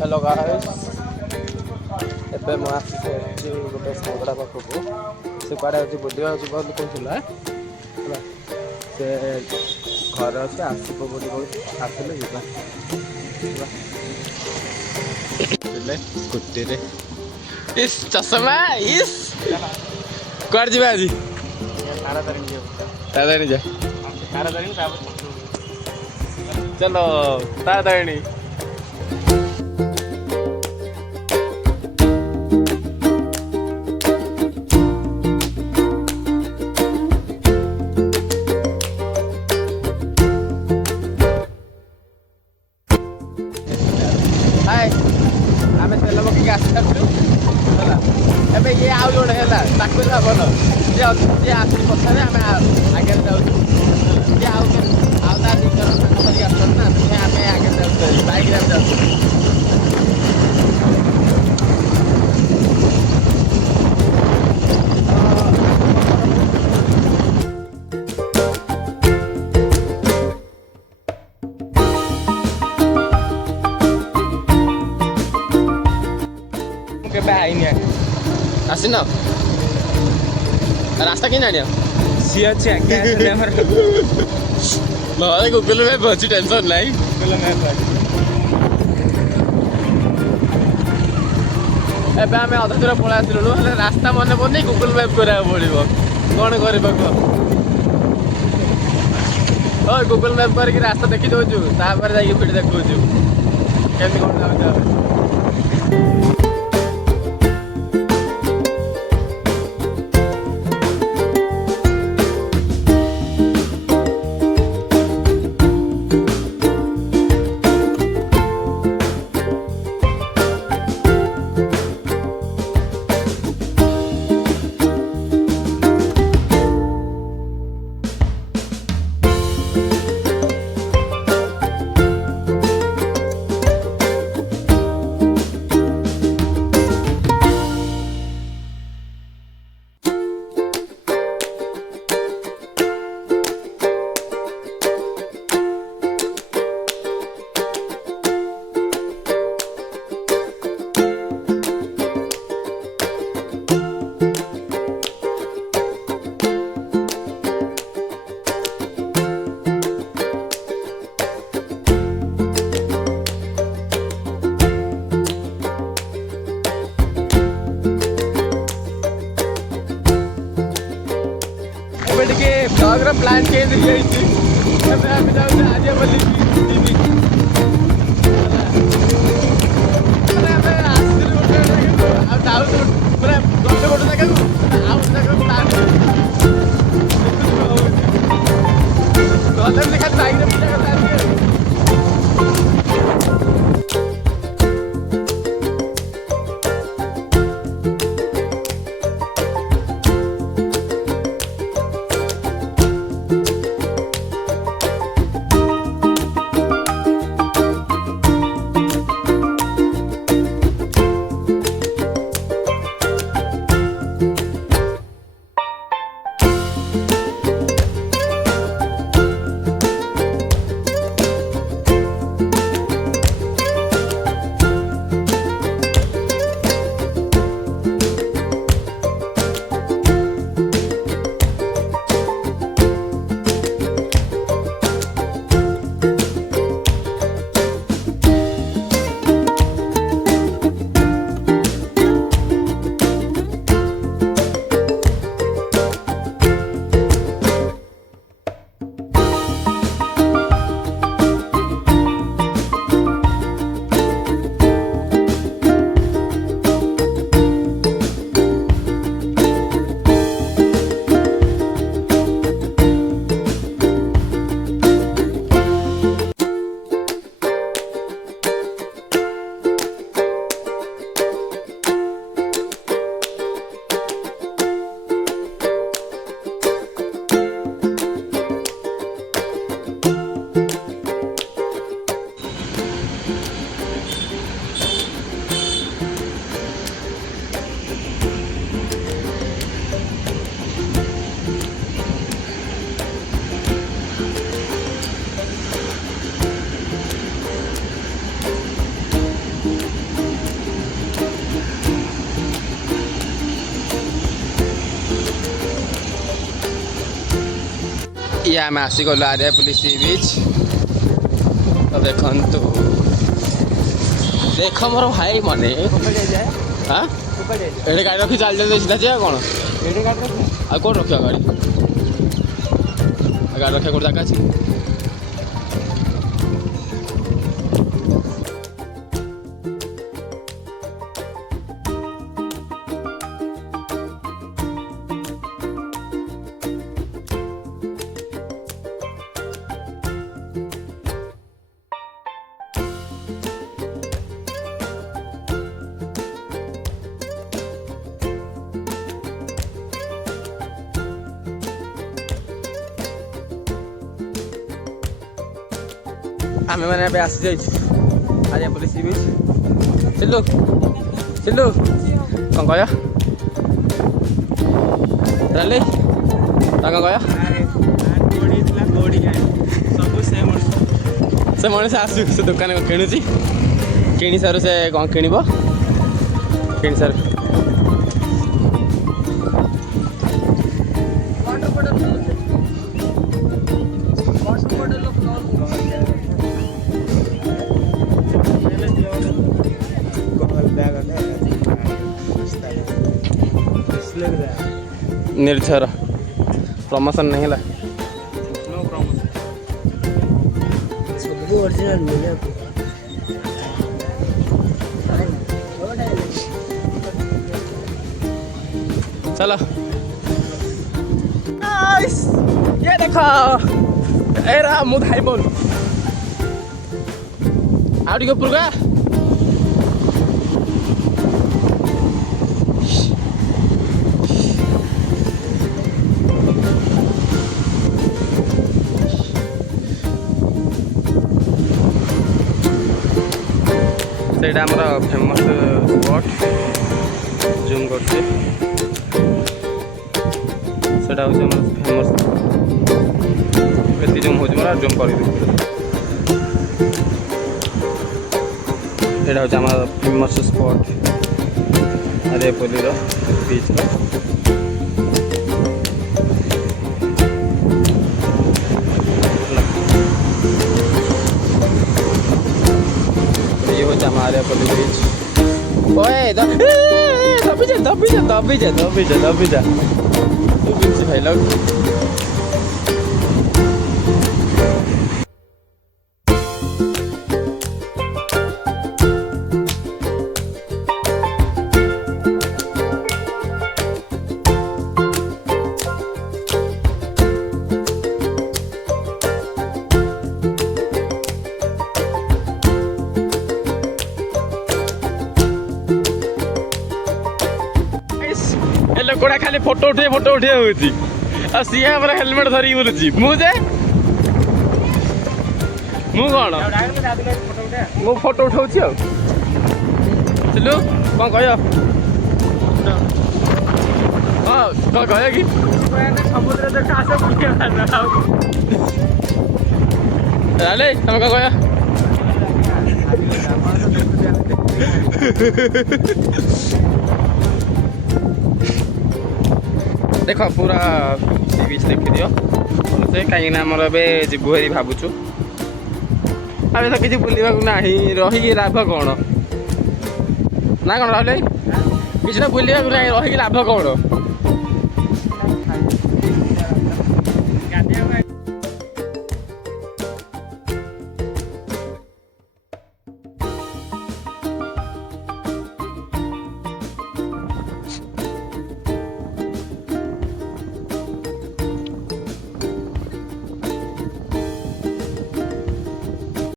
hello guys ଏବେ ମୁଁ ଆସିଛି ଗୋଟେ ସାଙ୍ଗଟା ପାଖକୁ ସେ କୁଆଡ଼େ ଆଜି ବୁଲିବାକୁ ଯିବ ବୋଲି କହୁଥିଲା ହେଲା ସେ ଘରେ ଅଛି ଆସିବ ବୋଲି କହୁଛି ଆସିଲେ ଯିବା ଥିଲେ ସ୍କୁଟିରେ ଇସ୍ ଚଷମା ଇସ୍ କୁଆଡ଼େ ଯିବା ଆଜି ତାରାତାରିଣୀ ଯା चलो तारातारिणी हाय आमे तेल पकई आसू है ये आउ जोड़े है भल जी आस पछे आम आगे जाऊँ ये आउ ना आम आगे जाऊँ बाइक जाऊँ आसन रास्ता कि सी अच्छे गूगल मैप अच्छी टेंशन नहीं एबे आम अधा दूर पलि आसलु रास्ता मन पड़े गूगल मैप करा पड़ो कौन कर गूगल मैप करके रास्ता देखी दौचु तापर जाइए देखु केमी कौन जाऊँ ब्लॉग प्लान चेंज आज बोली ये आम आसीगलु आर्यापल्ली सी बीच तो देखु देख मोर भाई मन हाँ ये गाड़ी रखी चल चल सीधा जाए कौन आ कौन रखा गाड़ी गाड़ी रखा कौन जगह अच्छी आम मैंने आसी जाइए आर्यापल्ली सी बीच चिल्लू चिल्लू कौन कह रही कौन कह से मनीष आसु से दुकान किणुची किणी सारू से कौन किणव किणी सारू निर्झर प्रमोशन नहीं है चलो ये देखो एरा मुधाई बोल आउट के ऊपर का सेटा हमर फेमस स्पॉट जूम करछे सेटा होचे हमर फेमस एति जूम होचे हमरा जूम करि दे सेटा होचे हमर फेमस स्पॉट आर्यापल्ली रो बीच रो आर्यापल्ली बीच ओए दबी जा तू बीच से भाई लोग लोकड़ा खाली फोटो उठे होची आ सी हमरा हेलमेट धरी बुलुची मुझे मु कौन मु फोटो उठाऊची आ चलू कौन कह हाँ कौन कह कि समुद्र तुम कौन कह देख पूरा सी बीच देखी दियो भलसे कहीं आमर ए जीवु हेरी भावुचु आम तो किसी बुलवा ना रही लाभ कौन ना कौन रही किसी ना बुलवा ना रही लाभ कौन